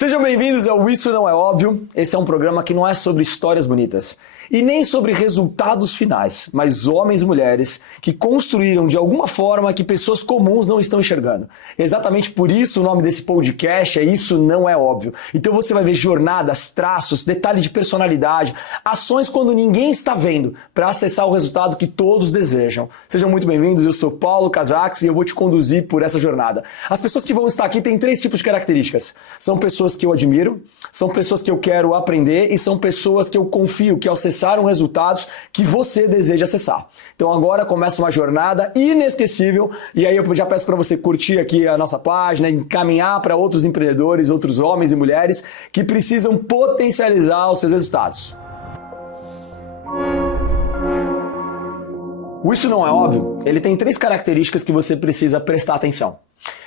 Sejam bem-vindos ao Isso Não É Óbvio. Esse é um programa que não é sobre histórias bonitas e nem sobre resultados finais, mas homens e mulheres que construíram de alguma forma que pessoas comuns não estão enxergando. Exatamente por isso o nome desse podcast é Isso Não É Óbvio. Então você vai ver jornadas, traços, detalhes de personalidade, ações quando ninguém está vendo, para acessar o resultado que todos desejam. Sejam muito bem-vindos, eu sou Paulo Casax e eu vou te conduzir por essa jornada. As pessoas que vão estar aqui têm 3 tipos de características. São pessoas que eu admiro, são pessoas que eu quero aprender e são pessoas que eu confio que acessaram resultados que você deseja acessar. Então agora começa uma jornada inesquecível e aí eu já peço para você curtir aqui a nossa página, encaminhar para outros empreendedores, outros homens e mulheres que precisam potencializar os seus resultados. O Isso Não É Óbvio, ele tem 3 características que você precisa prestar atenção.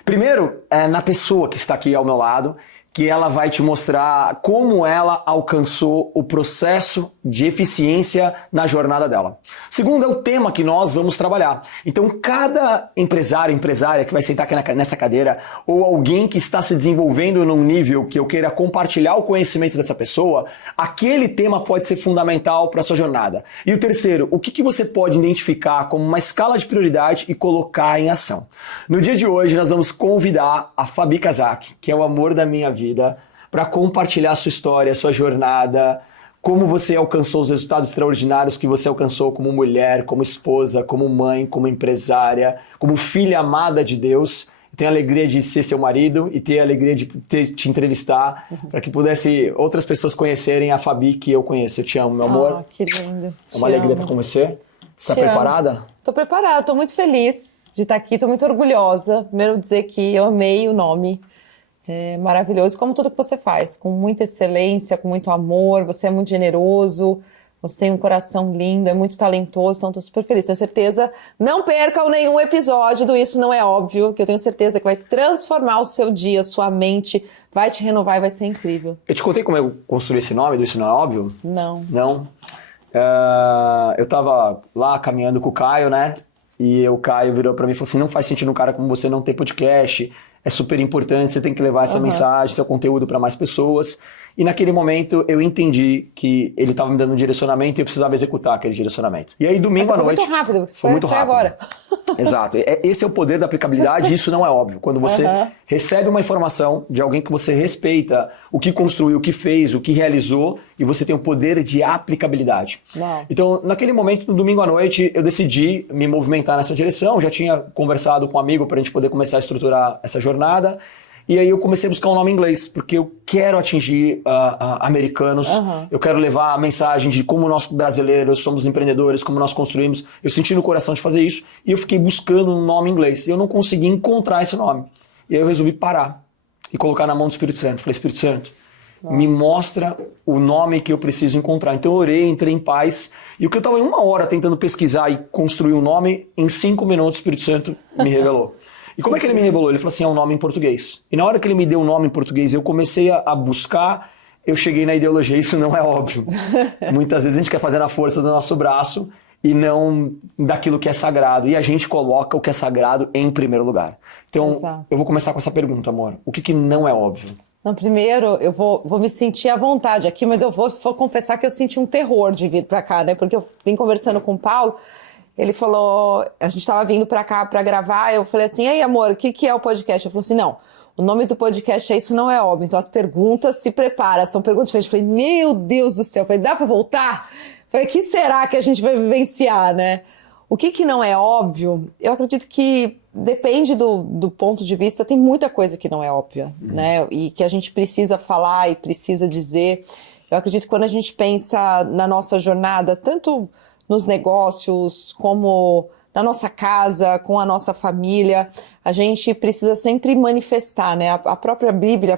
Primeiro, é na pessoa que está aqui ao meu lado, que ela vai te mostrar como ela alcançou o processo de eficiência na jornada dela. Segundo é o tema que nós vamos trabalhar. Então cada empresário, empresária que vai sentar aqui nessa cadeira ou alguém que está se desenvolvendo num nível que eu queira compartilhar o conhecimento dessa pessoa, aquele tema pode ser fundamental para a sua jornada. E o terceiro, o que você pode identificar como uma escala de prioridade e colocar em ação. No dia de hoje nós vamos convidar a Fabi Casac, que é o amor da minha vida, para compartilhar a sua história, a sua jornada, como você alcançou os resultados extraordinários que você alcançou como mulher, como esposa, como mãe, como empresária, como filha amada de Deus. Tenho a alegria de ser seu marido e ter a alegria de te entrevistar para que pudesse outras pessoas conhecerem a Fabi que eu conheço. Eu te amo, meu amor. Ah, que lindo. É uma alegria para conhecer. Você está preparada? Estou preparada, estou muito feliz de estar aqui, estou muito orgulhosa. Primeiro dizer que eu amei o nome. É maravilhoso, como tudo que você faz, com muita excelência, com muito amor, você é muito generoso, você tem um coração lindo, é muito talentoso, então estou super feliz. Tenho certeza, não percam nenhum episódio do Isso Não É Óbvio, que eu tenho certeza que vai transformar o seu dia, sua mente, vai te renovar e vai ser incrível. Eu te contei como eu construí esse nome do Isso Não É Óbvio? Não. Não? Eu tava lá caminhando com o Caio, né? E o Caio virou pra mim e falou assim, não faz sentido um cara como você não ter podcast, é super importante, você tem que levar essa mensagem, seu conteúdo para mais pessoas. E naquele momento eu entendi que ele estava me dando um direcionamento e eu precisava executar aquele direcionamento. E aí domingo à noite... Foi muito rápido, porque foi muito rápido. Agora. Exato. Esse é o poder da aplicabilidade e isso não é óbvio. Quando você recebe uma informação de alguém que você respeita, o que construiu, o que fez, o que realizou, e você tem o poder de aplicabilidade. Uau. Então, naquele momento, no domingo à noite, eu decidi me movimentar nessa direção. Já tinha conversado com um amigo para a gente poder começar a estruturar essa jornada. E aí eu comecei a buscar um nome em inglês, porque eu quero atingir americanos, eu quero levar a mensagem de como nós brasileiros somos empreendedores, como nós construímos. Eu senti no coração de fazer isso e eu fiquei buscando um nome em inglês. E eu não consegui encontrar esse nome. E aí eu resolvi parar e colocar na mão do Espírito Santo. Falei, Espírito Santo, me mostra o nome que eu preciso encontrar. Então eu orei, entrei em paz. E o que eu estava em 1 hora tentando pesquisar e construir um nome, em 5 minutos o Espírito Santo me revelou. E como é que ele me revelou? Ele falou assim, é um nome em português. E na hora que ele me deu um nome em português, eu comecei a buscar, eu cheguei na ideologia, isso não é óbvio. Muitas vezes a gente quer fazer na força do nosso braço e não daquilo que é sagrado. E a gente coloca o que é sagrado em primeiro lugar. Então, eu vou começar com essa pergunta, amor. O que não é óbvio? Não, primeiro, eu vou me sentir à vontade aqui, mas eu vou confessar que eu senti um terror de vir pra cá, né? Porque eu vim conversando com o Paulo... Ele falou, a gente estava vindo pra cá pra gravar, eu falei assim, ei amor, o que é o podcast? Ele falou assim, não, o nome do podcast é Isso Não É Óbvio, então as perguntas se prepara, são perguntas diferentes. Eu falei, meu Deus do céu, eu falei, dá pra voltar? Eu falei, o que será que a gente vai vivenciar, né? O que não é óbvio, eu acredito que depende do ponto de vista, tem muita coisa que não é óbvia, né? E que a gente precisa falar e precisa dizer. Eu acredito que quando a gente pensa na nossa jornada, tanto nos negócios, como na nossa casa, com a nossa família, a gente precisa sempre manifestar, né? A própria Bíblia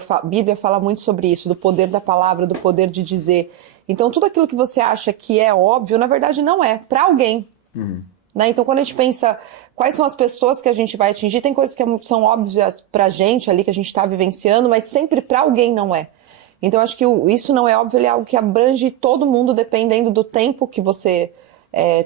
fala muito sobre isso, do poder da palavra, do poder de dizer. Então, tudo aquilo que você acha que é óbvio, na verdade não é, para alguém. Né? Então, quando a gente pensa quais são as pessoas que a gente vai atingir, tem coisas que são óbvias pra gente ali, que a gente está vivenciando, mas sempre para alguém não é. Então, acho que Isso Não É Óbvio, ele é algo que abrange todo mundo, dependendo do tempo que você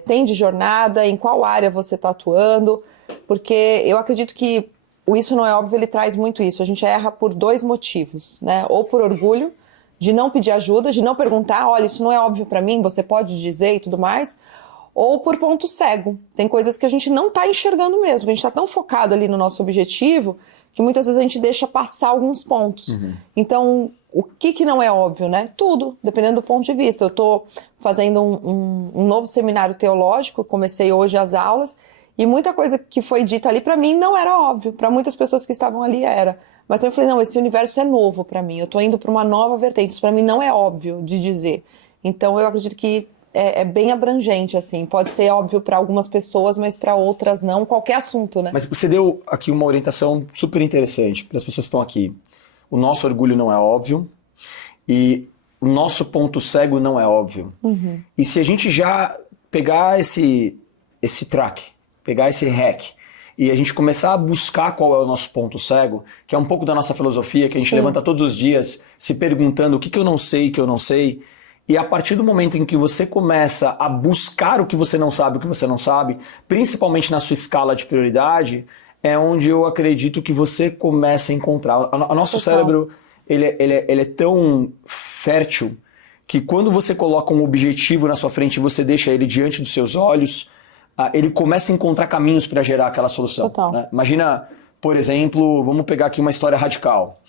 tem de jornada, em qual área você está atuando, porque eu acredito que o Isso Não É Óbvio, ele traz muito isso. A gente erra por 2 motivos, né? Ou por orgulho, de não pedir ajuda, de não perguntar, olha, isso não é óbvio pra mim, você pode dizer e tudo mais, ou por ponto cego. Tem coisas que a gente não tá enxergando mesmo, a gente tá tão focado ali no nosso objetivo, que muitas vezes a gente deixa passar alguns pontos. Então, o que não é óbvio, né? Tudo, dependendo do ponto de vista. Eu tô fazendo um novo seminário teológico, comecei hoje as aulas, e muita coisa que foi dita ali pra mim não era óbvio, pra muitas pessoas que estavam ali era. Mas eu falei, não, esse universo é novo pra mim, eu tô indo pra uma nova vertente, isso pra mim não é óbvio de dizer. Então eu acredito que é bem abrangente, assim, pode ser óbvio pra algumas pessoas, mas pra outras não, qualquer assunto, né? Mas você deu aqui uma orientação super interessante para as pessoas que estão aqui. O nosso orgulho não é óbvio e o nosso ponto cego não é óbvio. E se a gente já pegar esse track, pegar esse hack e a gente começar a buscar qual é o nosso ponto cego, que é um pouco da nossa filosofia, que a gente levanta todos os dias se perguntando o que eu não sei, e a partir do momento em que você começa a buscar o que você não sabe, principalmente na sua escala de prioridade, é onde eu acredito que você começa a encontrar. O nosso cérebro, ele é tão fértil que quando você coloca um objetivo na sua frente e você deixa ele diante dos seus olhos, ele começa a encontrar caminhos para gerar aquela solução. Né? Imagina, por exemplo, vamos pegar aqui uma história radical.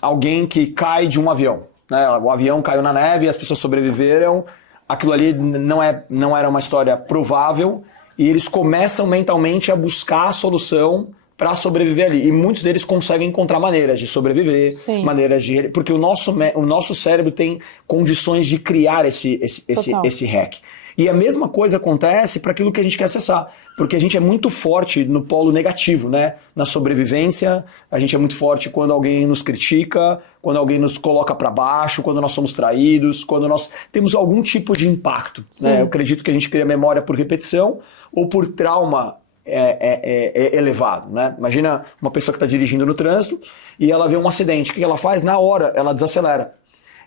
Alguém que cai de um avião. Né? O avião caiu na neve, as pessoas sobreviveram, aquilo ali não era uma história provável, e eles começam mentalmente a buscar a solução para sobreviver ali. E muitos deles conseguem encontrar maneiras de sobreviver, maneiras de... Porque o nosso cérebro tem condições de criar esse hack. E a mesma coisa acontece para aquilo que a gente quer acessar. Porque a gente é muito forte no polo negativo, né? Na sobrevivência, a gente é muito forte quando alguém nos critica, quando alguém nos coloca para baixo, quando nós somos traídos, quando nós temos algum tipo de impacto. Né? Eu acredito que a gente cria memória por repetição ou por trauma elevado. Né? Imagina uma pessoa que está dirigindo no trânsito e ela vê um acidente. O que ela faz? Na hora, ela desacelera.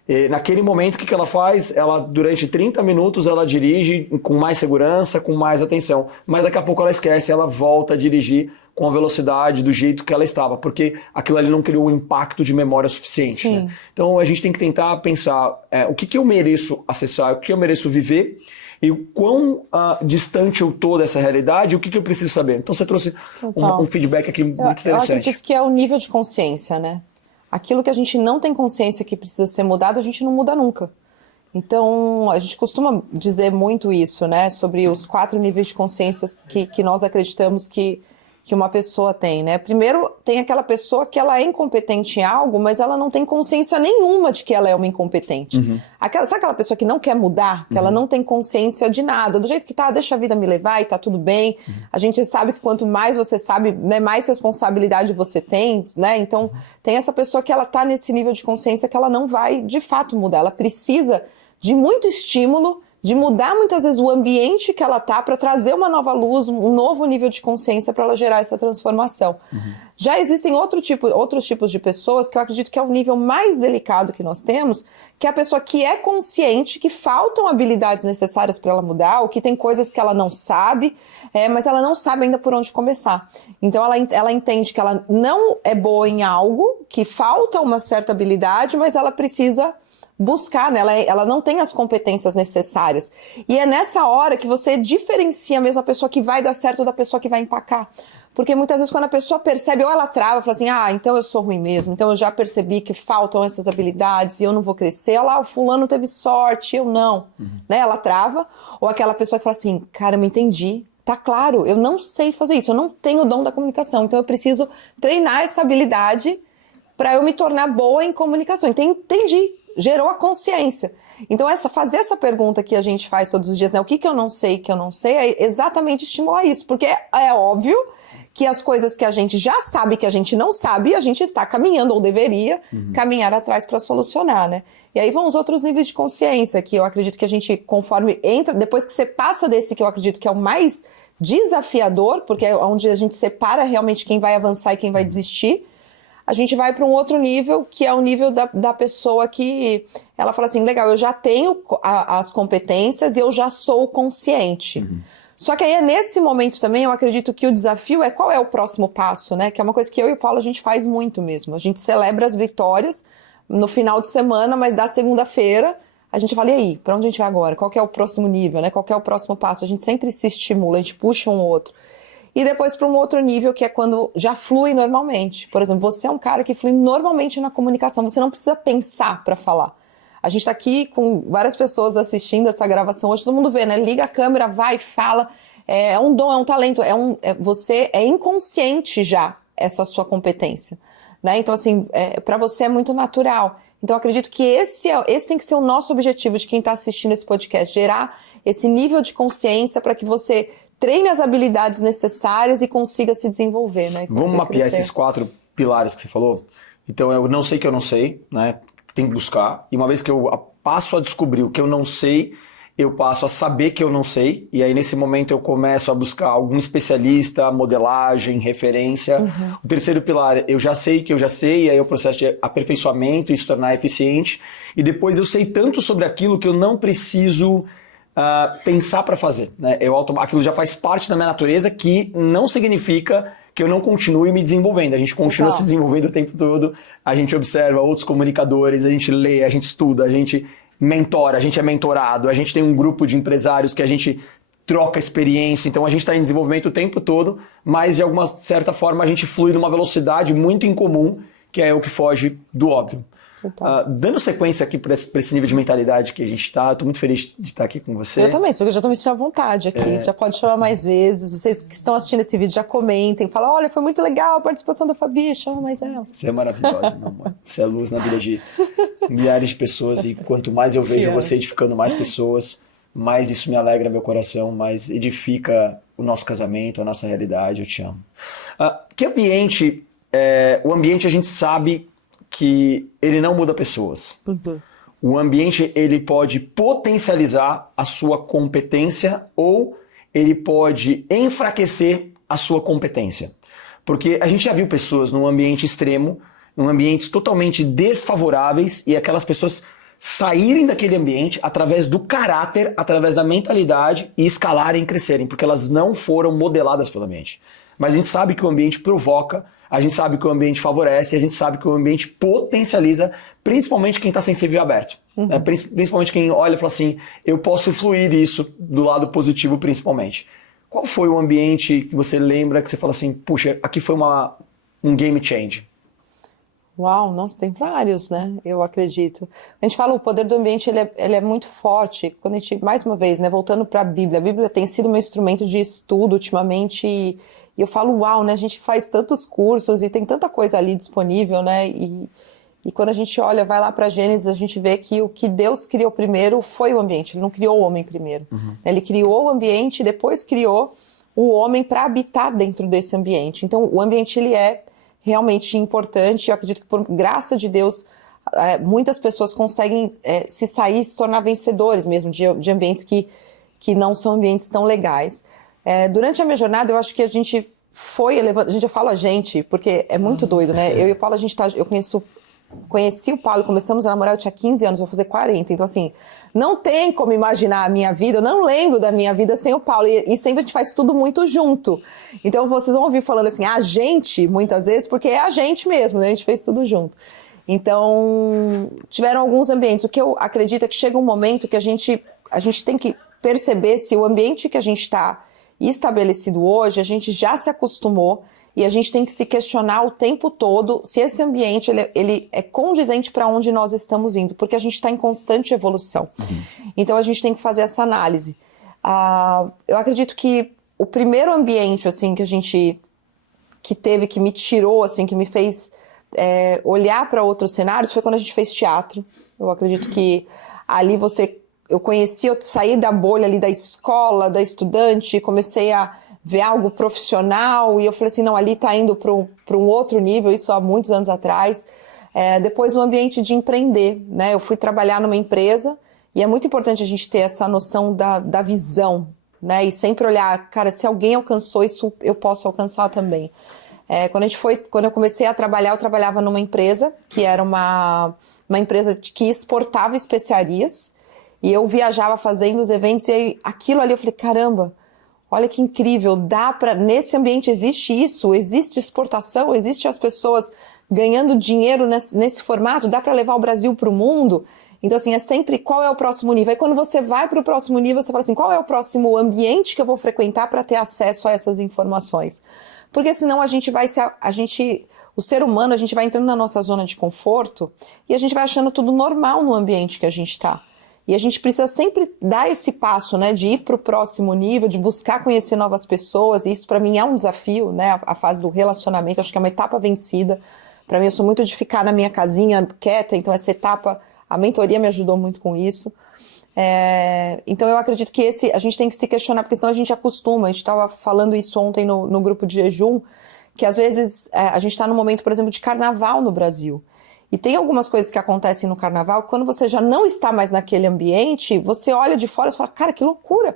E naquele momento, o que ela faz? Ela, durante 30 minutos, ela dirige com mais segurança, com mais atenção. Mas daqui a pouco ela esquece, ela volta a dirigir com a velocidade do jeito que ela estava, porque aquilo ali não criou um impacto de memória suficiente. Né? Então a gente tem que tentar pensar o que eu mereço acessar, o que eu mereço viver e o quão distante eu estou dessa realidade e o que eu preciso saber. Então você trouxe um feedback aqui muito interessante. Eu acredito que é o nível de consciência, né? Aquilo que a gente não tem consciência que precisa ser mudado, a gente não muda nunca. Então, a gente costuma dizer muito isso, né? Sobre os 4 níveis de consciência que nós acreditamos que uma pessoa tem, né? Primeiro, tem aquela pessoa que ela é incompetente em algo, mas ela não tem consciência nenhuma de que ela é uma incompetente. Sabe aquela pessoa que não quer mudar? Que ela não tem consciência de nada. Do jeito que tá, deixa a vida me levar e tá tudo bem. A gente sabe que quanto mais você sabe, né, mais responsabilidade você tem, né? Então, tem essa pessoa que ela tá nesse nível de consciência que ela não vai, de fato, mudar. Ela precisa de muito estímulo, de mudar muitas vezes o ambiente que ela tá para trazer uma nova luz, um novo nível de consciência para ela gerar essa transformação. Já existem outros tipos de pessoas que eu acredito que é o nível mais delicado que nós temos, que é a pessoa que é consciente que faltam habilidades necessárias para ela mudar, ou que tem coisas que ela não sabe, mas ela não sabe ainda por onde começar. Então ela entende que ela não é boa em algo, que falta uma certa habilidade, mas ela precisa buscar, né? Ela não tem as competências necessárias. E é nessa hora que você diferencia mesmo a pessoa que vai dar certo da pessoa que vai empacar. Porque muitas vezes quando a pessoa percebe, ou ela trava, fala assim, então eu sou ruim mesmo, então eu já percebi que faltam essas habilidades e eu não vou crescer, olha lá, o fulano teve sorte, eu não. Né? Ela trava. Ou aquela pessoa que fala assim, caramba, entendi, tá claro, eu não sei fazer isso, eu não tenho o dom da comunicação, então eu preciso treinar essa habilidade para eu me tornar boa em comunicação. Então, entendi. Gerou a consciência. Então, fazer essa pergunta que a gente faz todos os dias, né? O que eu não sei, é exatamente estimular isso. Porque é óbvio que as coisas que a gente já sabe que a gente não sabe, a gente está caminhando, ou deveria caminhar atrás para solucionar, né? E aí vão os outros níveis de consciência, que eu acredito que a gente, conforme entra, depois que você passa desse, que eu acredito que é o mais desafiador, porque é onde a gente separa realmente quem vai avançar e quem vai desistir, a gente vai para um outro nível, que é o nível da pessoa que ela fala assim, legal, eu já tenho as competências e eu já sou consciente. Só que aí é nesse momento também, eu acredito que o desafio é qual é o próximo passo, né? Que é uma coisa que eu e o Paulo a gente faz muito mesmo. A gente celebra as vitórias no final de semana, mas da segunda-feira a gente fala, e aí, pra onde a gente vai agora? Qual que é o próximo nível, né? Qual que é o próximo passo? A gente sempre se estimula, a gente puxa um outro. E depois para um outro nível, que é quando já flui normalmente. Por exemplo, você é um cara que flui normalmente na comunicação, você não precisa pensar para falar. A gente está aqui com várias pessoas assistindo essa gravação hoje, todo mundo vê, né? Liga a câmera, vai, fala. É um dom, é um talento, você é inconsciente já essa sua competência, né? Então, assim, para você é muito natural. Então, eu acredito que esse tem que ser o nosso objetivo de quem está assistindo esse podcast, gerar esse nível de consciência para que você treine as habilidades necessárias e consiga se desenvolver, né? Vamos mapear esses 4 pilares que você falou? Então, eu não sei que eu não sei, né? Tem que buscar. E uma vez que eu passo a descobrir o que eu não sei, eu passo a saber que eu não sei. E aí, nesse momento, eu começo a buscar algum especialista, modelagem, referência. Uhum. O terceiro pilar, eu já sei que eu já sei, e aí é o processo de aperfeiçoamento e se tornar eficiente. E depois eu sei tanto sobre aquilo que eu não preciso pensar para fazer, né? Aquilo já faz parte da minha natureza, que não significa que eu não continue me desenvolvendo. A gente continua se desenvolvendo o tempo todo, a gente observa outros comunicadores, a gente lê, a gente estuda, a gente mentora, a gente é mentorado, a gente tem um grupo de empresários que a gente troca experiência, então a gente está em desenvolvimento o tempo todo, mas de alguma certa forma a gente flui numa velocidade muito incomum, que é o que foge do óbvio. Dando sequência aqui para esse nível de mentalidade que a gente está, estou muito feliz de estar aqui com você. Eu também, eu já estou me sentindo à vontade aqui, já pode chamar mais vezes. Vocês que estão assistindo esse vídeo já comentem, falam, olha, foi muito legal a participação da Fabi, chama mais ela. Você é maravilhosa, meu amor. Você é luz na vida de milhares de pessoas e quanto mais eu vejo você edificando mais pessoas, mais isso me alegra meu coração, mais edifica o nosso casamento, a nossa realidade, eu te amo. Que ambiente, o ambiente a gente sabe que ele não muda pessoas. Uhum. O ambiente ele pode potencializar a sua competência ou ele pode enfraquecer a sua competência. Porque a gente já viu pessoas num ambiente extremo, num ambientes totalmente desfavoráveis e aquelas pessoas saírem daquele ambiente através do caráter, através da mentalidade e escalarem e crescerem, porque elas não foram modeladas pelo ambiente. Mas a gente sabe que o ambiente provoca, a gente sabe que o ambiente favorece, a gente sabe que o ambiente potencializa, principalmente quem está sensível e aberto. Né? Principalmente quem olha e fala assim, eu posso fluir isso do lado positivo principalmente. Qual foi o ambiente que você lembra que você fala assim, puxa, aqui foi um game change? Uau, nossa, tem vários, né? Eu acredito. A gente fala o poder do ambiente, ele é muito forte. Quando a gente, mais uma vez, né, voltando para a Bíblia tem sido meu instrumento de estudo ultimamente e eu falo, uau, né? A gente faz tantos cursos e tem tanta coisa ali disponível, né? E quando a gente olha, vai lá para Gênesis, a gente vê que o que Deus criou primeiro foi o ambiente. Ele não criou o homem primeiro. Ele criou o ambiente e depois criou o homem para habitar dentro desse ambiente. Então, o ambiente, ele é realmente importante. Eu acredito que por graça de Deus muitas pessoas conseguem se tornar vencedores mesmo de ambientes que não são ambientes tão legais. Durante a minha jornada eu acho que a gente foi elevando, eu falo a gente porque é muito doido, né? Eu e o Paulo, eu conheci o Paulo, começamos a namorar, eu tinha 15 anos, vou fazer 40, então assim, não tem como imaginar a minha vida, eu não lembro da minha vida sem o Paulo, e sempre a gente faz tudo muito junto, então vocês vão ouvir falando assim, a gente, muitas vezes, porque é a gente mesmo, né? A gente fez tudo junto. Então, tiveram alguns ambientes, o que eu acredito é que chega um momento que a gente tem que perceber se o ambiente que a gente está estabelecido hoje, a gente já se acostumou, e a gente tem que se questionar o tempo todo se esse ambiente ele é condizente para onde nós estamos indo, porque a gente está em constante evolução. Então a gente tem que fazer essa análise. Eu acredito que o primeiro ambiente assim que me tirou, assim, que me fez olhar para outros cenários foi quando a gente fez teatro. Eu acredito que ali eu saí da bolha ali da escola, da estudante, comecei a ver algo profissional e eu falei assim, não, ali está indo para um outro nível, isso há muitos anos atrás. Depois o ambiente de empreender, né? Eu fui trabalhar numa empresa e é muito importante a gente ter essa noção da visão, né? E sempre olhar, cara, se alguém alcançou isso, eu posso alcançar também. Quando eu comecei a trabalhar, eu trabalhava numa empresa que era uma empresa que exportava especiarias. E eu viajava fazendo os eventos e aí, aquilo ali eu falei, caramba, olha que incrível, nesse ambiente existe isso, existe exportação, existe as pessoas ganhando dinheiro nesse formato, dá para levar o Brasil para o mundo. Então, assim, é sempre qual é o próximo nível. Aí, quando você vai para o próximo nível, você fala assim, qual é o próximo ambiente que eu vou frequentar para ter acesso a essas informações? Porque senão o ser humano, a gente vai entrando na nossa zona de conforto e a gente vai achando tudo normal no ambiente que a gente está. E a gente precisa sempre dar esse passo, né, de ir para o próximo nível, de buscar conhecer novas pessoas, e isso para mim é um desafio, né, a fase do relacionamento, acho que é uma etapa vencida. Para mim, eu sou muito de ficar na minha casinha quieta, então essa etapa, a mentoria me ajudou muito com isso. Então eu acredito que a gente tem que se questionar, porque senão a gente acostuma. A gente estava falando isso ontem no grupo de jejum, que às vezes a gente está num momento, por exemplo, de carnaval no Brasil. E tem algumas coisas que acontecem no carnaval, quando você já não está mais naquele ambiente, você olha de fora e fala, cara, que loucura.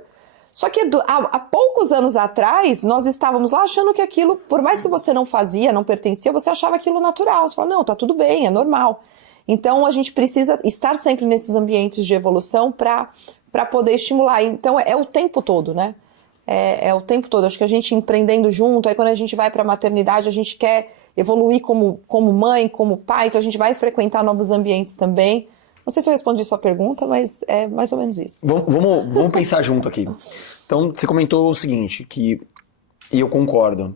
Só que há poucos anos atrás, nós estávamos lá achando que aquilo, por mais que você não fazia, não pertencia, você achava aquilo natural. Você fala, não, tá tudo bem, é normal. Então, a gente precisa estar sempre nesses ambientes de evolução para poder estimular. Então, é o tempo todo, né? É o tempo todo. Acho que a gente empreendendo junto, aí quando a gente vai para a maternidade, a gente quer evoluir como mãe, como pai, então a gente vai frequentar novos ambientes também. Não sei se eu respondi sua pergunta, mas é mais ou menos isso. Vamos pensar junto aqui. Então, você comentou o seguinte, e eu concordo,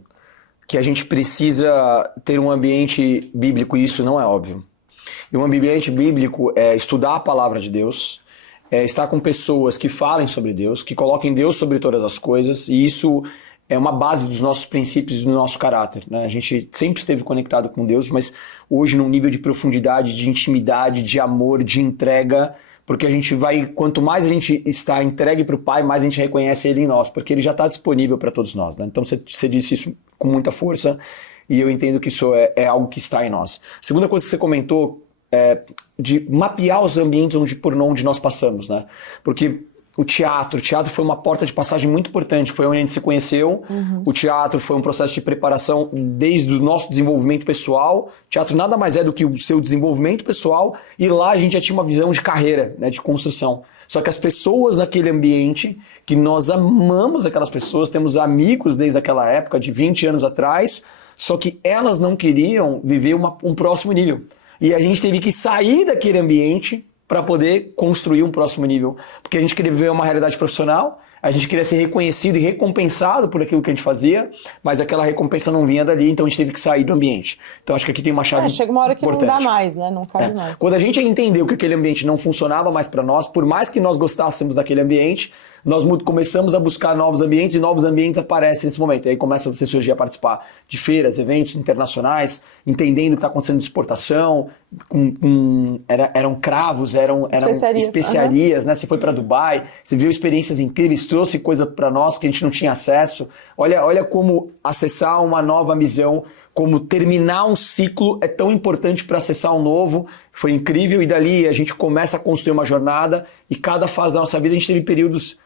que a gente precisa ter um ambiente bíblico, e isso não é óbvio. E um ambiente bíblico é estudar a palavra de Deus, é estar com pessoas que falem sobre Deus, que coloquem Deus sobre todas as coisas, e isso é uma base dos nossos princípios e do nosso caráter, né? A gente sempre esteve conectado com Deus, mas hoje num nível de profundidade, de intimidade, de amor, de entrega, porque a gente vai, quanto mais a gente está entregue para o Pai, mais a gente reconhece Ele em nós, porque Ele já está disponível para todos nós, né? Então você disse isso com muita força, e eu entendo que isso é algo que está em nós. Segunda coisa que você comentou, de mapear os ambientes por onde nós passamos, né? Porque o teatro foi uma porta de passagem muito importante, foi onde a gente se conheceu. O teatro foi um processo de preparação desde o nosso desenvolvimento pessoal. O teatro nada mais é do que o seu desenvolvimento pessoal, e lá a gente já tinha uma visão de carreira, né, de construção. Só que as pessoas naquele ambiente, que nós amamos aquelas pessoas, temos amigos desde aquela época, de 20 anos atrás, só que elas não queriam viver um próximo nível. E a gente teve que sair daquele ambiente para poder construir um próximo nível. Porque a gente queria viver uma realidade profissional, a gente queria ser reconhecido e recompensado por aquilo que a gente fazia, mas aquela recompensa não vinha dali, então a gente teve que sair do ambiente. Então acho que aqui tem uma chave importante. Chega uma hora que não dá mais, né? Não cabe mais. Quando a gente entendeu que aquele ambiente não funcionava mais para nós, por mais que nós gostássemos daquele ambiente, nós começamos a buscar novos ambientes, e novos ambientes aparecem nesse momento. E aí começa você surgir a participar de feiras, eventos internacionais, entendendo o que está acontecendo de exportação, eram cravos, eram especiarias, né? Você foi para Dubai, você viu experiências incríveis, trouxe coisa para nós que a gente não tinha acesso. Olha como acessar uma nova visão, como terminar um ciclo é tão importante para acessar um novo. Foi incrível, e dali a gente começa a construir uma jornada, e cada fase da nossa vida a gente teve períodos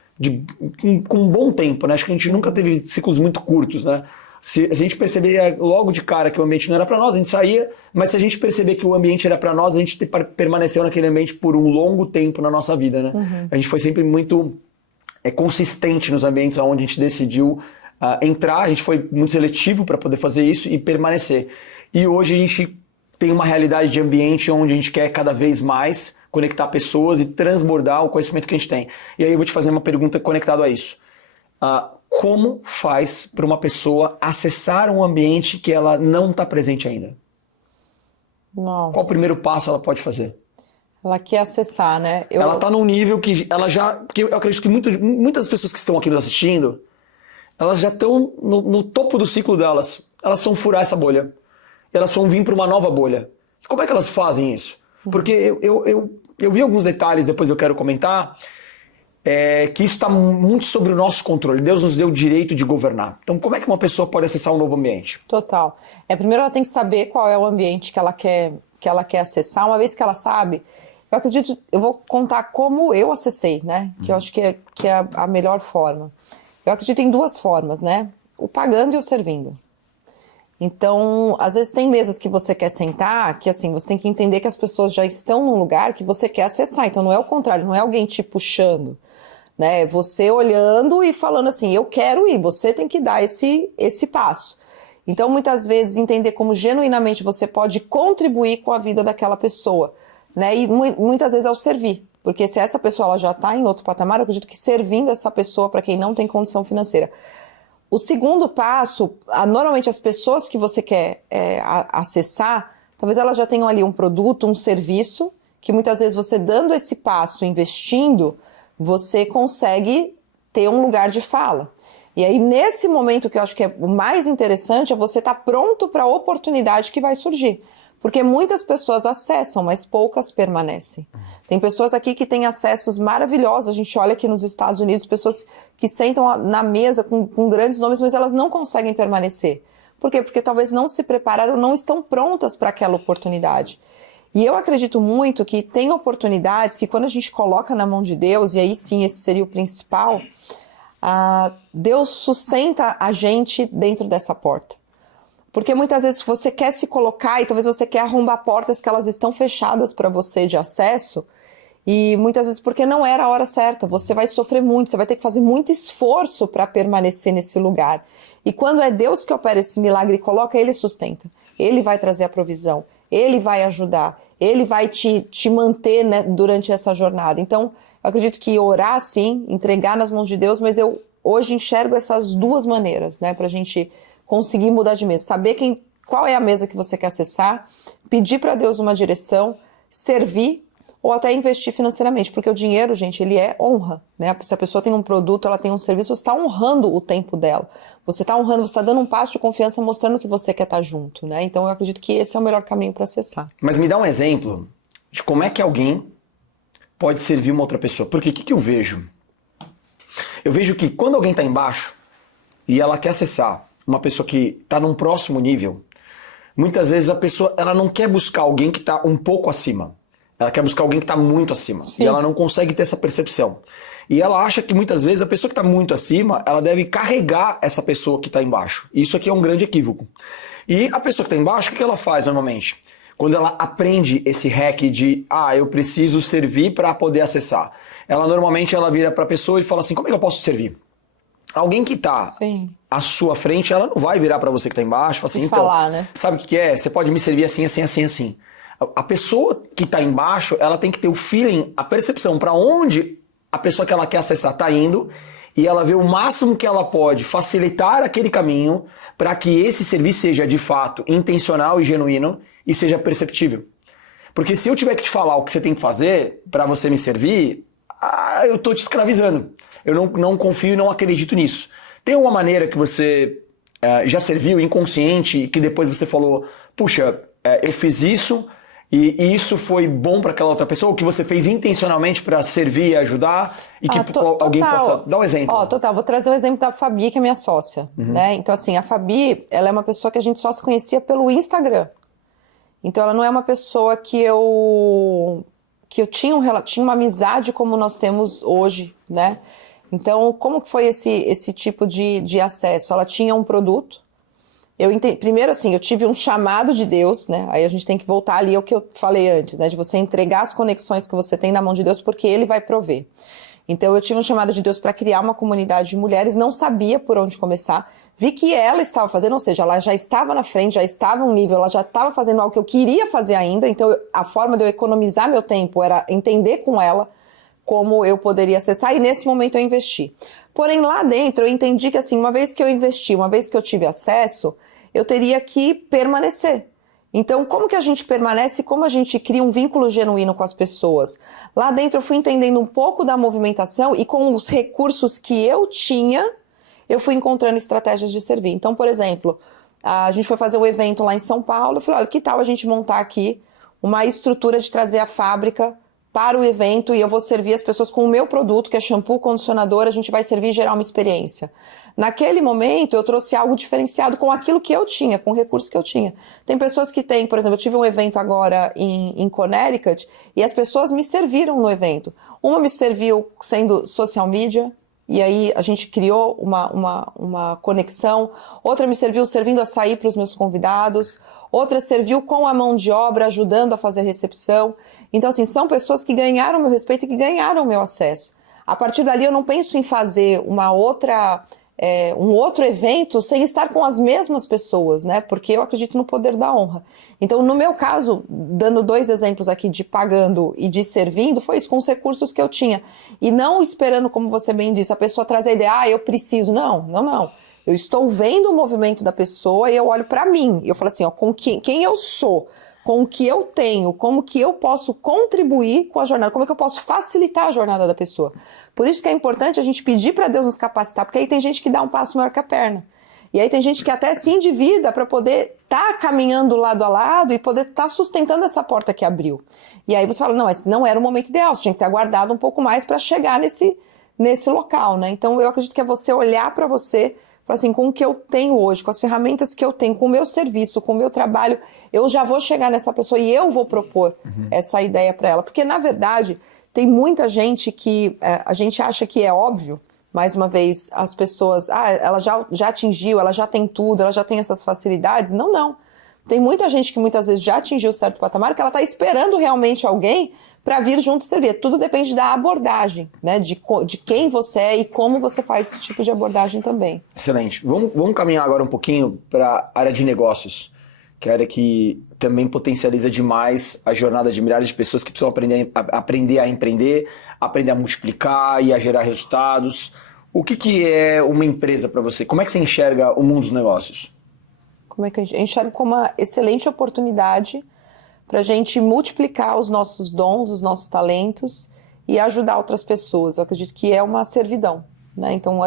com um bom tempo, né? Acho que a gente nunca teve ciclos muito curtos, né? Se a gente perceber logo de cara que o ambiente não era para nós, a gente saía, mas se a gente perceber que o ambiente era para nós, a gente permaneceu naquele ambiente por um longo tempo na nossa vida, né? A gente foi sempre muito consistente nos ambientes onde a gente decidiu entrar, a gente foi muito seletivo para poder fazer isso e permanecer. E hoje a gente tem uma realidade de ambiente onde a gente quer cada vez mais conectar pessoas e transbordar o conhecimento que a gente tem. E aí eu vou te fazer uma pergunta conectada a isso. Como faz para uma pessoa acessar um ambiente que ela não está presente ainda? Não. Qual o primeiro passo ela pode fazer? Ela quer acessar, né? Ela está num nível que ela já... Porque eu acredito que muitas pessoas que estão aqui nos assistindo, elas já estão no topo do ciclo delas. Elas vão furar essa bolha. Elas vão vir para uma nova bolha. E como é que elas fazem isso? Porque eu vi alguns detalhes, depois eu quero comentar, que isso está muito sobre o nosso controle. Deus nos deu o direito de governar. Então, como é que uma pessoa pode acessar um novo ambiente? Total. Primeiro ela tem que saber qual é o ambiente que ela quer acessar. Uma vez que ela sabe, eu vou contar como eu acessei, né? Que eu acho que é a melhor forma. Eu acredito em duas formas, né? O pagando e o servindo. Então, às vezes tem mesas que você quer sentar, que assim, você tem que entender que as pessoas já estão num lugar que você quer acessar. Então não é o contrário, não é alguém te puxando, né? Você olhando e falando assim, eu quero ir, você tem que dar esse passo. Então, muitas vezes, entender como genuinamente você pode contribuir com a vida daquela pessoa, né? E muitas vezes é o servir. Porque se essa pessoa ela já está em outro patamar, eu acredito que servindo essa pessoa para quem não tem condição financeira. O segundo passo, normalmente as pessoas que você quer acessar, talvez elas já tenham ali um produto, um serviço, que muitas vezes você dando esse passo, investindo, você consegue ter um lugar de fala. E aí, nesse momento que eu acho que é o mais interessante, é você estar pronto para a oportunidade que vai surgir. Porque muitas pessoas acessam, mas poucas permanecem. Tem pessoas aqui que têm acessos maravilhosos. A gente olha aqui nos Estados Unidos, pessoas que sentam na mesa com grandes nomes, mas elas não conseguem permanecer. Por quê? Porque talvez não se prepararam, não estão prontas para aquela oportunidade. E eu acredito muito que tem oportunidades que quando a gente coloca na mão de Deus, e aí sim esse seria o principal, Deus sustenta a gente dentro dessa porta. Porque muitas vezes você quer se colocar e talvez você quer arrombar portas que elas estão fechadas para você de acesso, e muitas vezes porque não era a hora certa, você vai sofrer muito, você vai ter que fazer muito esforço para permanecer nesse lugar. E quando é Deus que opera esse milagre e coloca, Ele sustenta, Ele vai trazer a provisão, Ele vai ajudar, Ele vai te manter, né, durante essa jornada. Então, eu acredito que orar sim, entregar nas mãos de Deus, mas eu hoje enxergo essas duas maneiras, né, para a gente conseguir mudar de mesa, saber qual é a mesa que você quer acessar, pedir para Deus uma direção, servir ou até investir financeiramente, porque o dinheiro, gente, ele é honra, né? Se a pessoa tem um produto, ela tem um serviço, você está honrando o tempo dela, você está honrando, você está dando um passo de confiança mostrando que você quer estar junto, né? Então eu acredito que esse é o melhor caminho para acessar. Mas me dá um exemplo de como é que alguém pode servir uma outra pessoa, porque o que eu vejo? Eu vejo que quando alguém está embaixo e ela quer acessar uma pessoa que está num próximo nível, muitas vezes a pessoa ela não quer buscar alguém que está um pouco acima. Ela quer buscar alguém que está muito acima. Sim. E ela não consegue ter essa percepção. E ela acha que muitas vezes a pessoa que está muito acima, ela deve carregar essa pessoa que está embaixo. Isso aqui é um grande equívoco. E a pessoa que está embaixo, o que ela faz normalmente? Quando ela aprende esse hack de, eu preciso servir para poder acessar. Ela normalmente vira para a pessoa e fala assim, como é que eu posso servir? Alguém que está à sua frente, ela não vai virar para você que está embaixo e falar assim, então, né? Sabe o que é? Você pode me servir assim, assim, assim, assim. A pessoa que está embaixo, ela tem que ter o feeling, a percepção para onde a pessoa que ela quer acessar está indo e ela vê o máximo que ela pode facilitar aquele caminho para que esse serviço seja de fato intencional e genuíno e seja perceptível. Porque se eu tiver que te falar o que você tem que fazer para você me servir, eu estou te escravizando. Eu não confio e não acredito nisso. Tem alguma maneira que você já serviu inconsciente e que depois você falou, puxa, eu fiz isso e isso foi bom para aquela outra pessoa, ou que você fez intencionalmente para servir e ajudar e que alguém possa... Dá um exemplo. Total, vou trazer o exemplo da Fabi, que é minha sócia. Né? Então assim, a Fabi, ela é uma pessoa que a gente só se conhecia pelo Instagram. Então ela não é uma pessoa que eu tinha uma amizade como nós temos hoje, né? Então, como que foi esse tipo de acesso? Ela tinha um produto. Primeiro, assim, eu tive um chamado de Deus, né? Aí a gente tem que voltar ali ao que eu falei antes, né? De você entregar as conexões que você tem na mão de Deus, porque Ele vai prover. Então, eu tive um chamado de Deus para criar uma comunidade de mulheres, não sabia por onde começar. Vi que ela estava fazendo, ou seja, ela já estava na frente, já estava um nível, ela já estava fazendo algo que eu queria fazer ainda. Então, a forma de eu economizar meu tempo era entender com ela como eu poderia acessar, e nesse momento eu investi. Porém, lá dentro eu entendi que assim, uma vez que eu investi, uma vez que eu tive acesso, eu teria que permanecer. Então, como que a gente permanece, como a gente cria um vínculo genuíno com as pessoas? Lá dentro eu fui entendendo um pouco da movimentação e com os recursos que eu tinha, eu fui encontrando estratégias de servir. Então, por exemplo, a gente foi fazer um evento lá em São Paulo, eu falei, olha, que tal a gente montar aqui uma estrutura de trazer a fábrica para o evento e eu vou servir as pessoas com o meu produto, que é shampoo, condicionador, a gente vai servir e gerar uma experiência. Naquele momento, eu trouxe algo diferenciado com aquilo que eu tinha, com o recurso que eu tinha. Tem pessoas que têm, por exemplo, eu tive um evento agora em Connecticut e as pessoas me serviram no evento. Uma me serviu sendo social media, e aí a gente criou uma conexão. Outra me serviu servindo açaí para os meus convidados. Outra serviu com a mão de obra, ajudando a fazer a recepção. Então, assim, são pessoas que ganharam meu respeito e que ganharam meu acesso. A partir dali eu não penso em fazer um outro evento sem estar com as mesmas pessoas, né? Porque eu acredito no poder da honra. Então, no meu caso, dando 2 exemplos aqui de pagando e de servindo, foi isso, com os recursos que eu tinha. E não esperando, como você bem disse, a pessoa trazer a ideia, eu preciso. Não. Eu estou vendo o movimento da pessoa e eu olho para mim. E eu falo assim, ó, com quem eu sou, com o que eu tenho, como que eu posso contribuir com a jornada, como é que eu posso facilitar a jornada da pessoa. Por isso que é importante a gente pedir para Deus nos capacitar, porque aí tem gente que dá um passo maior que a perna. E aí tem gente que até se endivida para poder estar caminhando lado a lado e poder estar sustentando essa porta que abriu. E aí você fala, não, esse não era o momento ideal, você tinha que ter aguardado um pouco mais para chegar nesse local, né? Então eu acredito que é você olhar para você, assim, com o que eu tenho hoje, com as ferramentas que eu tenho, com o meu serviço, com o meu trabalho, eu já vou chegar nessa pessoa e eu vou propor essa ideia para ela. Porque, na verdade, tem muita gente que a gente acha que é óbvio, mais uma vez, as pessoas, ela já atingiu, ela já tem tudo, ela já tem essas facilidades. Não. Tem muita gente que muitas vezes já atingiu certo patamar, que ela está esperando realmente alguém para vir junto servir. Tudo depende da abordagem, né? De quem você é e como você faz esse tipo de abordagem também. Excelente. Vamos caminhar agora um pouquinho para a área de negócios, que é a área que também potencializa demais a jornada de milhares de pessoas que precisam aprender a empreender, aprender a multiplicar e a gerar resultados. O que é uma empresa para você? Como é que você enxerga o mundo dos negócios? Como é que eu enxergo como uma excelente oportunidade para a gente multiplicar os nossos dons, os nossos talentos e ajudar outras pessoas. Eu acredito que é uma servidão, né? Então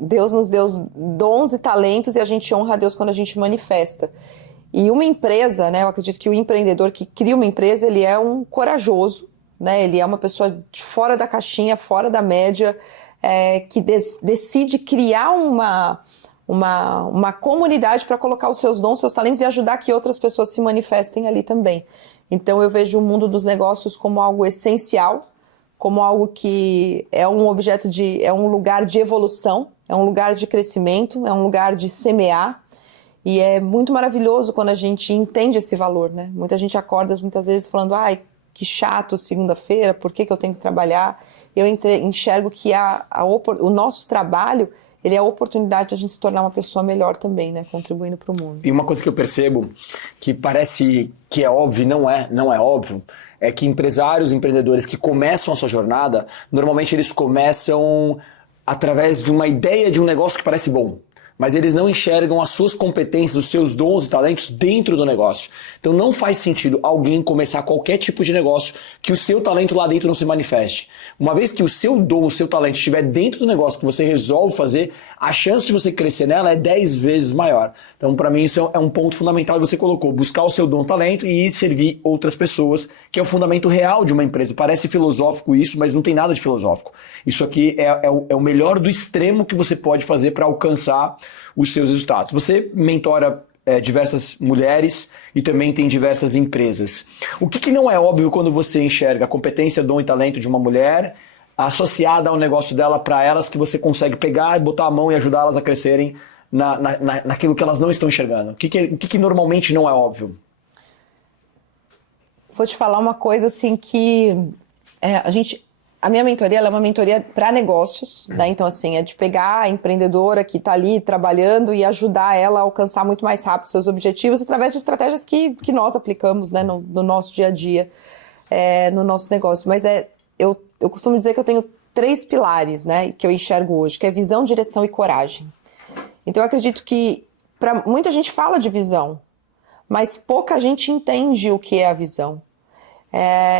Deus nos deu dons e talentos e a gente honra a Deus quando a gente manifesta. E uma empresa, né? Eu acredito que o empreendedor que cria uma empresa, ele é um corajoso, né? Ele é uma pessoa de fora da caixinha, fora da média, que decide criar uma comunidade para colocar os seus dons, seus talentos e ajudar que outras pessoas se manifestem ali também. Então eu vejo o mundo dos negócios como algo essencial, como algo que é um lugar de evolução, é um lugar de crescimento, é um lugar de semear. E é muito maravilhoso quando a gente entende esse valor, né? Muita gente acorda muitas vezes falando, que chato segunda-feira, por que eu tenho que trabalhar? Eu enxergo que o nosso trabalho, ele é a oportunidade de a gente se tornar uma pessoa melhor também, né? Contribuindo para o mundo. E uma coisa que eu percebo, que parece que é óbvio, não é óbvio, é que empresários, empreendedores que começam a sua jornada, normalmente eles começam através de uma ideia de um negócio que parece bom. Mas eles não enxergam as suas competências, os seus dons e talentos dentro do negócio. Então não faz sentido alguém começar qualquer tipo de negócio que o seu talento lá dentro não se manifeste. Uma vez que o seu dom, o seu talento estiver dentro do negócio que você resolve fazer, a chance de você crescer nela é 10 vezes maior. Então para mim isso é um ponto fundamental que você colocou, buscar o seu dom, talento e servir outras pessoas, que é o fundamento real de uma empresa. Parece filosófico isso, mas não tem nada de filosófico. Isso aqui é o melhor do extremo que você pode fazer para alcançar os seus resultados. Você mentora diversas mulheres e também tem diversas empresas. O que não é óbvio quando você enxerga a competência, dom e talento de uma mulher associada ao negócio dela para elas, que você consegue pegar, botar a mão e ajudá-las a crescerem naquilo que elas não estão enxergando? O que normalmente não é óbvio? Vou te falar uma coisa assim que a minha mentoria, ela é uma mentoria para negócios, né? Então, assim, é de pegar a empreendedora que está ali trabalhando e ajudar ela a alcançar muito mais rápido seus objetivos através de estratégias que nós aplicamos, né, no nosso dia a dia, no nosso negócio. Mas eu costumo dizer que eu tenho 3 pilares, né, que eu enxergo hoje, que é visão, direção e coragem. Então, eu acredito que muita gente fala de visão, mas pouca gente entende o que é a visão.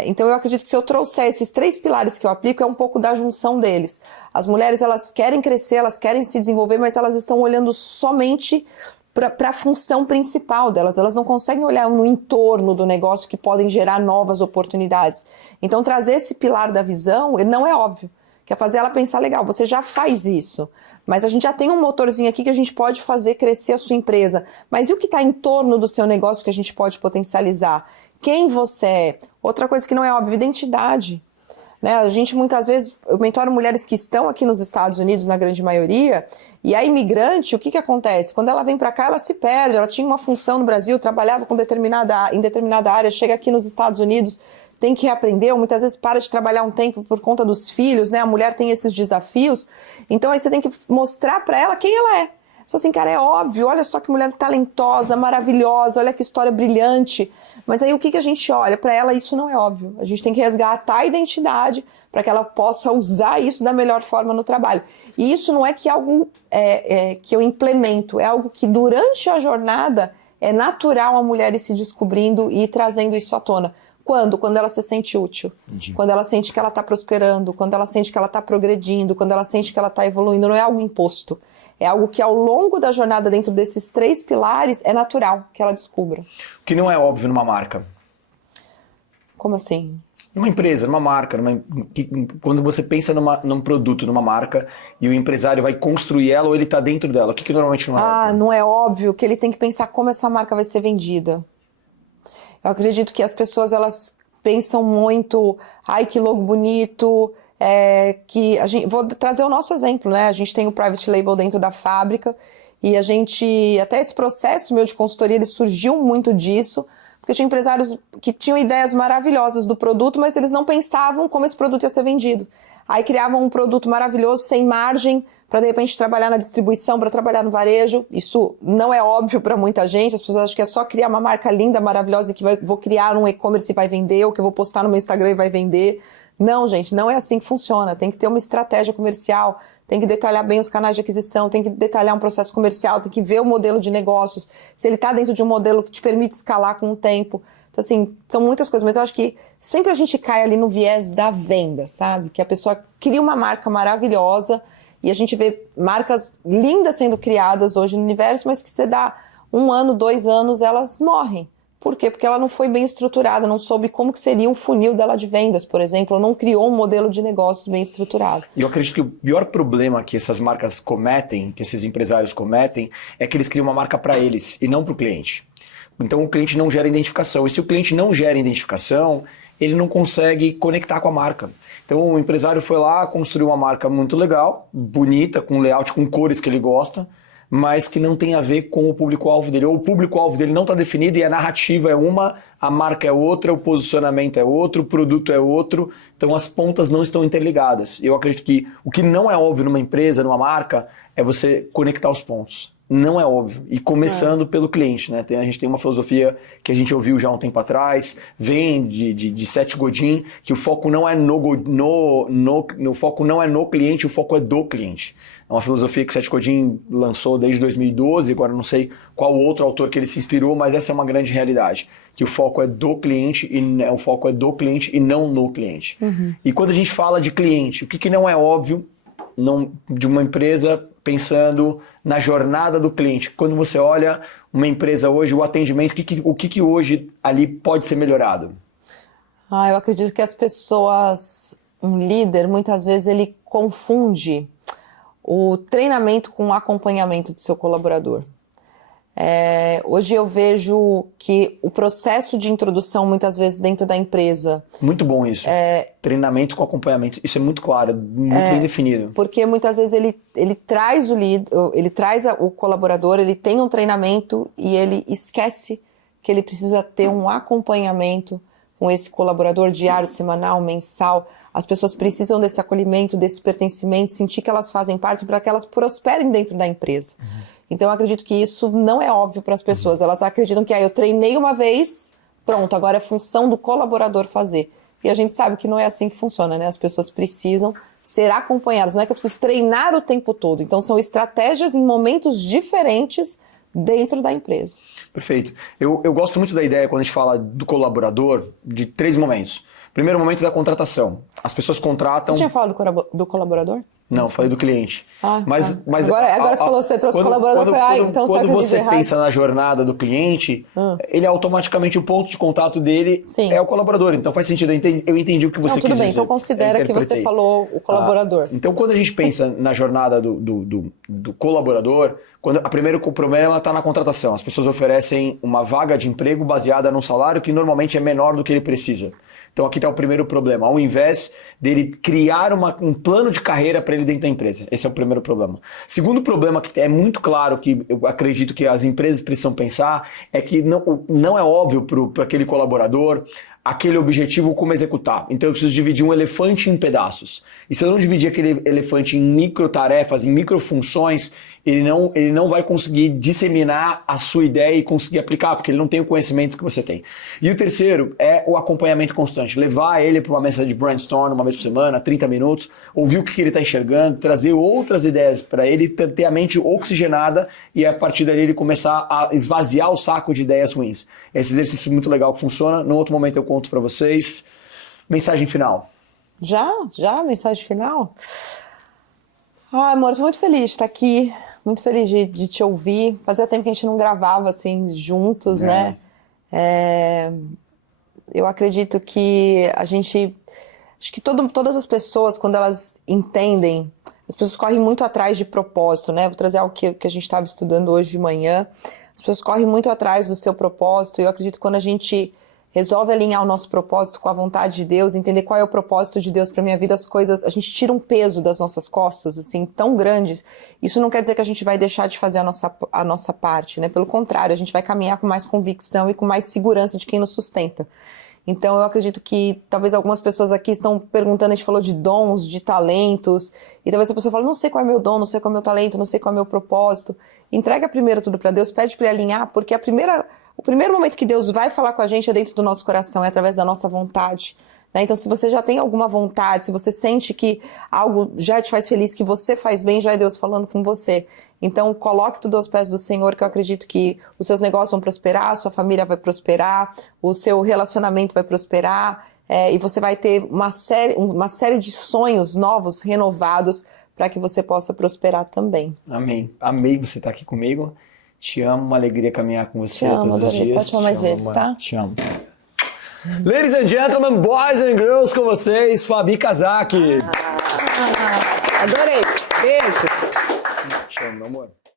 Então eu acredito que se eu trouxer esses 3 pilares que eu aplico, é um pouco da junção deles. As mulheres, elas querem crescer, elas querem se desenvolver, mas elas estão olhando somente para a função principal delas. Elas não conseguem olhar no entorno do negócio que podem gerar novas oportunidades. Então trazer esse pilar da visão, ele não é óbvio. Quer fazer ela pensar, legal, você já faz isso, mas a gente já tem um motorzinho aqui que a gente pode fazer crescer a sua empresa. Mas e o que está em torno do seu negócio que a gente pode potencializar? Quem você é? Outra coisa que não é óbvia, identidade. né? A gente muitas vezes, eu mentoro mulheres que estão aqui nos Estados Unidos, na grande maioria, e a imigrante, o que acontece? Quando ela vem para cá, ela se perde, ela tinha uma função no Brasil, trabalhava em determinada área, chega aqui nos Estados Unidos, tem que reaprender, ou muitas vezes para de trabalhar um tempo por conta dos filhos, né? A mulher tem esses desafios, então aí você tem que mostrar para ela quem ela é. Só assim, cara, é óbvio, olha só que mulher talentosa, maravilhosa, olha que história brilhante. Mas aí o que a gente olha? Para ela isso não é óbvio. A gente tem que resgatar a identidade para que ela possa usar isso da melhor forma no trabalho. E isso não é que algo que eu implemento, é algo que durante a jornada é natural a mulher ir se descobrindo e ir trazendo isso à tona. Quando? Quando ela se sente útil. Entendi. Quando ela sente que ela está prosperando, quando ela sente que ela está progredindo, quando ela sente que ela está evoluindo. Não é algo imposto. É algo que ao longo da jornada, dentro desses 3 pilares, é natural que ela descubra. O que não é óbvio numa marca? Como assim? Numa empresa, numa marca, quando você pensa num produto, numa marca, e o empresário vai construir ela ou ele está dentro dela, o que normalmente não é óbvio? Não é óbvio que ele tem que pensar como essa marca vai ser vendida. Eu acredito que as pessoas, elas pensam muito, ai, que logo bonito, vou trazer o nosso exemplo, né? A gente tem o private label dentro da fábrica e até esse processo meu de consultoria, ele surgiu muito disso, porque tinha empresários que tinham ideias maravilhosas do produto, mas eles não pensavam como esse produto ia ser vendido. Aí criavam um produto maravilhoso, sem margem, para de repente trabalhar na distribuição, para trabalhar no varejo. Isso não é óbvio para muita gente, as pessoas acham que é só criar uma marca linda, maravilhosa, que vou criar um e-commerce e vai vender, ou que eu vou postar no meu Instagram e vai vender. Não, gente, não é assim que funciona. Tem que ter uma estratégia comercial, tem que detalhar bem os canais de aquisição, tem que detalhar um processo comercial, tem que ver o modelo de negócios, se ele está dentro de um modelo que te permite escalar com o tempo. Então, assim, são muitas coisas, mas eu acho que sempre a gente cai ali no viés da venda, sabe? Que a pessoa cria uma marca maravilhosa e a gente vê marcas lindas sendo criadas hoje no universo, mas que você dá 1 ano, 2 anos, elas morrem. Por quê? Porque ela não foi bem estruturada, não soube como que seria um funil dela de vendas, por exemplo, ou não criou um modelo de negócios bem estruturado. E eu acredito que o pior problema que essas marcas cometem, que esses empresários cometem, é que eles criam uma marca para eles e não para o cliente. Então o cliente não gera identificação. E se o cliente não gera identificação, ele não consegue conectar com a marca. Então o empresário foi lá, construiu uma marca muito legal, bonita, com layout, com cores que ele gosta, mas que não tem a ver com o público-alvo dele. Ou o público-alvo dele não está definido e a narrativa é uma, a marca é outra, o posicionamento é outro, o produto é outro. Então as pontas não estão interligadas. Eu acredito que o que não é óbvio numa empresa, numa marca, é você conectar os pontos. Não é óbvio. E começando pelo cliente, né? A gente tem uma filosofia que a gente ouviu já há um tempo atrás, vem de Seth Godin, que o foco não é o foco não é no cliente, o foco é do cliente. É uma filosofia que Seth Godin lançou desde 2012, agora não sei qual outro autor que ele se inspirou, mas essa é uma grande realidade. Que o foco é do cliente e não no cliente. Uhum. E quando a gente fala de cliente, o que não é óbvio de uma empresa pensando na jornada do cliente? Quando você olha uma empresa hoje, o atendimento, o que hoje ali pode ser melhorado? Eu acredito que as pessoas, um líder, muitas vezes ele confunde o treinamento com o acompanhamento do seu colaborador. Hoje eu vejo que o processo de introdução, muitas vezes dentro da empresa... Muito bom isso. Treinamento com acompanhamento. Isso é muito claro, muito bem definido. Porque muitas vezes ele traz o líder, ele traz o colaborador, ele tem um treinamento e ele esquece que ele precisa ter um acompanhamento com esse colaborador diário, semanal, mensal. As pessoas precisam desse acolhimento, desse pertencimento, sentir que elas fazem parte para que elas prosperem dentro da empresa. Uhum. Então eu acredito que isso não é óbvio para as pessoas. Elas acreditam que eu treinei uma vez, pronto, agora é função do colaborador fazer. E a gente sabe que não é assim que funciona, né? As pessoas precisam ser acompanhadas, não é que eu preciso treinar o tempo todo. Então são estratégias em momentos diferentes dentro da empresa. Perfeito. Eu gosto muito da ideia, quando a gente fala do colaborador, de 3 momentos. Primeiro momento da contratação. As pessoas contratam... Você tinha falado do colaborador? Não, falei do cliente. Mas agora você trouxe o colaborador, então quando você pensa na jornada do cliente, ele automaticamente, o ponto de contato dele é o colaborador. Então faz sentido, eu entendi o que você quis dizer. Tudo bem, então considera que você falou o colaborador. Então quando a gente pensa na jornada do colaborador, O primeiro problema está na contratação. As pessoas oferecem uma vaga de emprego baseada num salário que normalmente é menor do que ele precisa. Então aqui está o primeiro problema. Ao invés dele criar um plano de carreira para ele dentro da empresa. Esse é o primeiro problema. Segundo problema, que é muito claro que eu acredito que as empresas precisam pensar, é que não é óbvio para aquele colaborador aquele objetivo como executar. Então eu preciso dividir um elefante em pedaços. E se eu não dividir aquele elefante em microtarefas, em microfunções, ele não vai conseguir disseminar a sua ideia e conseguir aplicar, porque ele não tem o conhecimento que você tem. E o terceiro é o acompanhamento constante. Levar ele para uma mesa de brainstorm uma vez por semana, 30 minutos, ouvir o que ele está enxergando, trazer outras ideias para ele ter a mente oxigenada e a partir dali ele começar a esvaziar o saco de ideias ruins. Esse exercício é muito legal que funciona. No outro momento eu conto para vocês. Mensagem final. Já? Mensagem final? Amor, estou muito feliz de estar aqui. Muito feliz de te ouvir. Fazia tempo que a gente não gravava assim juntos, né? Eu acredito que acho que todas as pessoas, quando elas entendem, as pessoas correm muito atrás de propósito, né? Vou trazer algo que a gente estava estudando hoje de manhã. As pessoas correm muito atrás do seu propósito e eu acredito que quando a gente resolve alinhar o nosso propósito com a vontade de Deus, entender qual é o propósito de Deus para minha vida, a gente tira um peso das nossas costas, assim, tão grandes. Isso não quer dizer que a gente vai deixar de fazer a nossa parte, né? Pelo contrário, a gente vai caminhar com mais convicção e com mais segurança de quem nos sustenta. Então eu acredito que talvez algumas pessoas aqui estão perguntando, a gente falou de dons, de talentos, e talvez a pessoa fale, não sei qual é meu dom, não sei qual é meu talento, não sei qual é meu propósito. Entrega primeiro tudo para Deus, pede para Ele alinhar, porque o primeiro momento que Deus vai falar com a gente é dentro do nosso coração, é através da nossa vontade. Né? Então se você já tem alguma vontade, se você sente que algo já te faz feliz, que você faz bem, já é Deus falando com você. Então coloque tudo aos pés do Senhor, que eu acredito que os seus negócios vão prosperar, a sua família vai prosperar, o seu relacionamento vai prosperar, e você vai ter uma série de sonhos novos, renovados, para que você possa prosperar também. Amém. Amei você estar aqui comigo. Te amo, uma alegria caminhar com você todos os dias. Pode chamar mais vezes, tá? Te amo. Ladies and gentlemen, boys and girls, com vocês, Fabi Kazaki. Adorei. Beijo. Te amo, meu amor.